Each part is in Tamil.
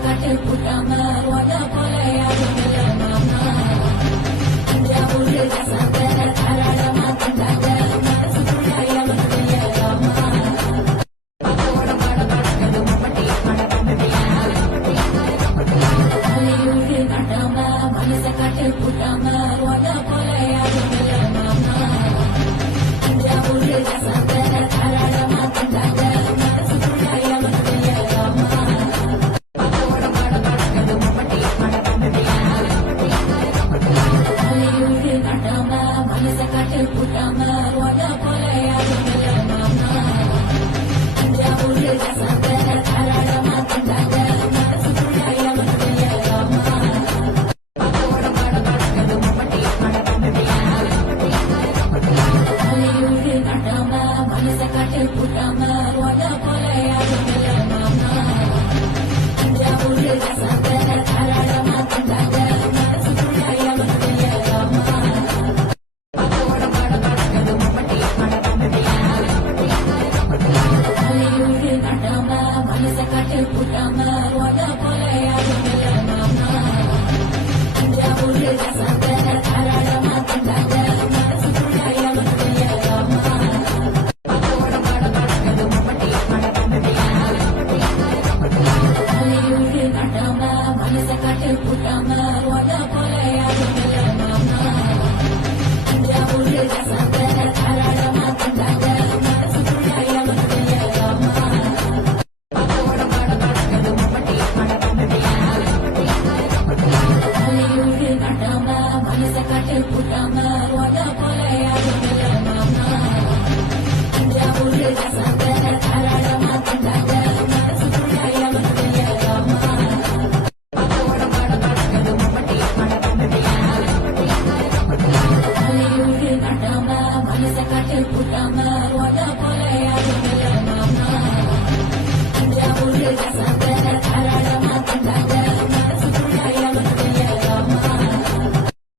காட்டு கூட்டாம ரோட போல யாரும் இல்ல மாமா தஞ்சாவூர் ரசங்க தாராளமா தந்தாங்க மனசுக்குள்ள எவனும் இல்ல ராமா பக்கோட பாட பாடக்கது முப்பட்டி பாட பம்பட்டியா வெளியூர் காட்டாம மனச காட்டு கூட்டாம ரோட போல யாரும் இல்ல மாமா தஞ்சாவூர் ரசங்க தாராளமா தந்தாங்க மனசுக்குள்ள எவனும் இல்ல ராமா பக்கோட பாட பாடக்கது முப்பட்டி பாட பம்பட்டியா வெளியூர் காட்டாம மனச காட்டு கூட்டாம ரோட போல யாரும் இல்ல மாமா தஞ்சாவூர் ரசங்க தாராளமா தந்தாங்க மனசுக்குள்ள எவனும் இல்ல ராமா பக்கோட பாட பாடக்கது முப்பட்டி பாட பம்பட்டியா வெளியூர் காட்டாம மனச காட்டு கூட்டாம ரோட போல யாரும் இல்ல மாமா தஞ்சாவூர் ரசங்க தாராளமா தந்தாங்க மனசுக்குள்ள எவனும் இல்ல ராமா பக்கோட பாட பாடக்கது முப்பட்டி பாட பம்பட்டியா வெளியூர் காட்டாம மனச காட்டு கூட்டாம ரோட போல யாரும் இல்ல மாமா தஞ்சாவூர் ரசங்க தாராளமா தந்தாங்க மனசுக்குள்ள எவனும் இல்ல ராமா பக்கோட பாட பாடக்கது முப்பட்டி பாட பம்பட்டியா வெளியூர் காட்டாம மனச காட்டு கூட்டாம ரோட போல யாரும் இல்ல மாமா தஞ்சாவூர் ரசங்க தாராளமா தந்தாங்க மனசுக்குள்ள எவனும் இல்ல ராமா பக்கோட பாட பாடக்கது முப்பட்டி பாட பம்பட்டியா வெளியூர் காட்டாம மனச காட்டு கூட்டாம ரோட போல யாரும் இல்ல மாமா தஞ்சாவூர் ரசங்க தாராளமா தந்தாங்க மனசுக்குள்ள எவனும் இல்ல ராமா பக்கோட பாட பாடக்கது முப்பட்டி பாட பம்பட்டியா வெளியூர் காட்டாம மனச காட்டு கூட்டாம ரோட போல யாரும் இல்ல மாமா தஞ்சாவூர் ரசங்க தாராளமா தந்தாங்க மனசுக்குள்ள எவனும் இல்ல ராமா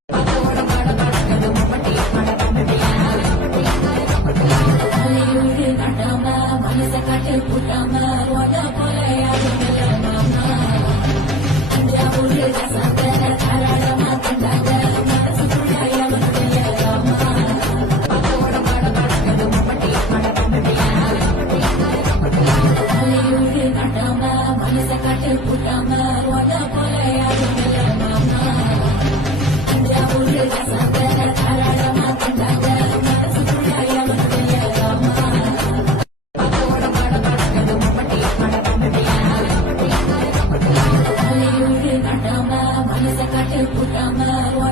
பக்கோட பாட பாடக்கது முப்பட்டி பாட பம்பட்டியா வெளியூர் காட்டாம மனச காட்டு கூட்டாம ரோட போல யாரும் இல்ல மாமா தஞ்சாவூர் ரசங்க தாராளமா தந்தாங்க மனசுக்குள்ள எவனும் இல்ல ராமா பக்கோட பாட பாடக்கது முப்பட்டி பாட பம்பட்டியா வெளியூர் காட்டாம மனச காட்டு கூட்டாம ரோட போல யாரும் இல்ல மாமா தஞ்சாவூர் ரசங்க தாராளமா தந்தாங்க மனசுக்குள்ள எவனும் இல்ல ராமா பக்கோட பாட பாடக்கது முப்பட்டி பாட பம்பட்டியா வெளியூர் காட்டாம மனச காட்டு கூட்டாம ரோட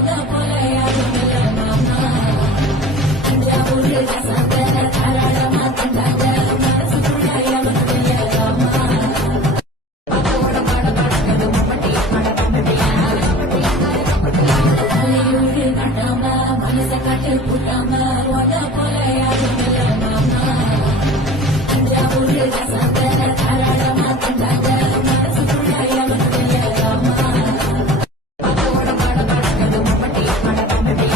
போல யாரும் இல்ல மாமா தஞ்சாவூர் ரசங்க தாராளமா தந்தாங்க மனசுக்குள்ள எவனும் இல்ல ராமா பக்கோட பாட பாடக்கது முப்பட்டி பாட பம்பட்டியா வெளியூர் காட்டாம மனச காட்டு கூட்டாம ரோட போல யாரும் இல்ல மாமா தஞ்சாவூர் ரசங்க தாராளமா தந்தாங்க மனசுக்குள்ள எவனும் இல்ல ராமா பக்கோட பாட பாடக்கது முப்பட்டி பாட பம்பட்டியா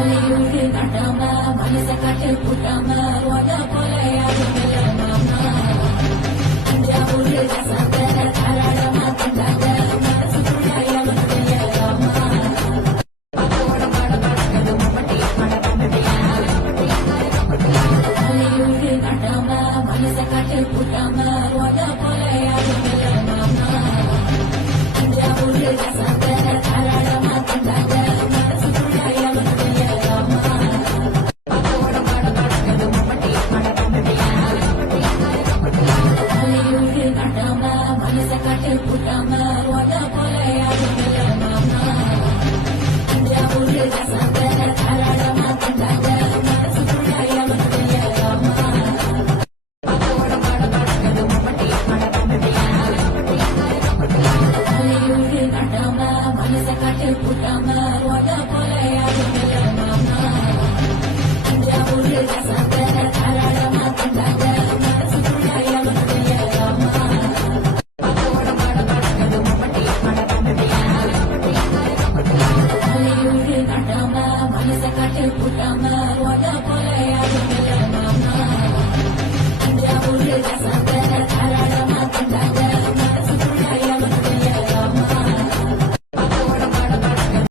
வெளியூர் காட்டாம மனச காட்டு கூட்டாம ரோட போல யாரும் இல்ல மாமா தஞ்சாவூர் ரசங்க தாராளமா தந்தாங்க மனசுக்குள்ள எவனும் இல்ல ராமா பக்கோட பாட பாடக்கது முப்பட்டி பாட பம்பட்டியா வெளியூர் காட்டாம மனச காட்டு கூட்டாம ரோட போல யாரும் இல்ல மாமா தஞ்சாவூர் ரசங்க தாராளமா தந்தாங்க மனசுக்குள்ள எவனும் இல்ல ராமா பக்கோட பாட பாடக்கது முப்பட்டி பாட பம்பட்டியா வெளியூர் காட்டாம மனச காட்டு கூட்டாம ரோட போல யாரும் இல்ல மாமா தஞ்சாவூர் ரசங்க தாராளமா தந்தாங்க மனசுக்குள்ள எவனும் இல்ல ராமா பக்கோட பாட பாடக்கது முப்பட்டி பாட பம்பட்டியா வெளியூர் காட்டாம மனச காட்டு கூட்டாம ரோட போல யாரும் இல்ல மாமா தஞ்சாவூர் ரசங்க தாராளமா தந்தாங்க மனசுக்குள்ள எவனும் இல்ல ராமா பக்கோட பாட பாடக்கது முப்பட்டி பாட பம்பட்டியா வெளியூர் காட்டாம மனச காட்டு கூட்டாம ரோட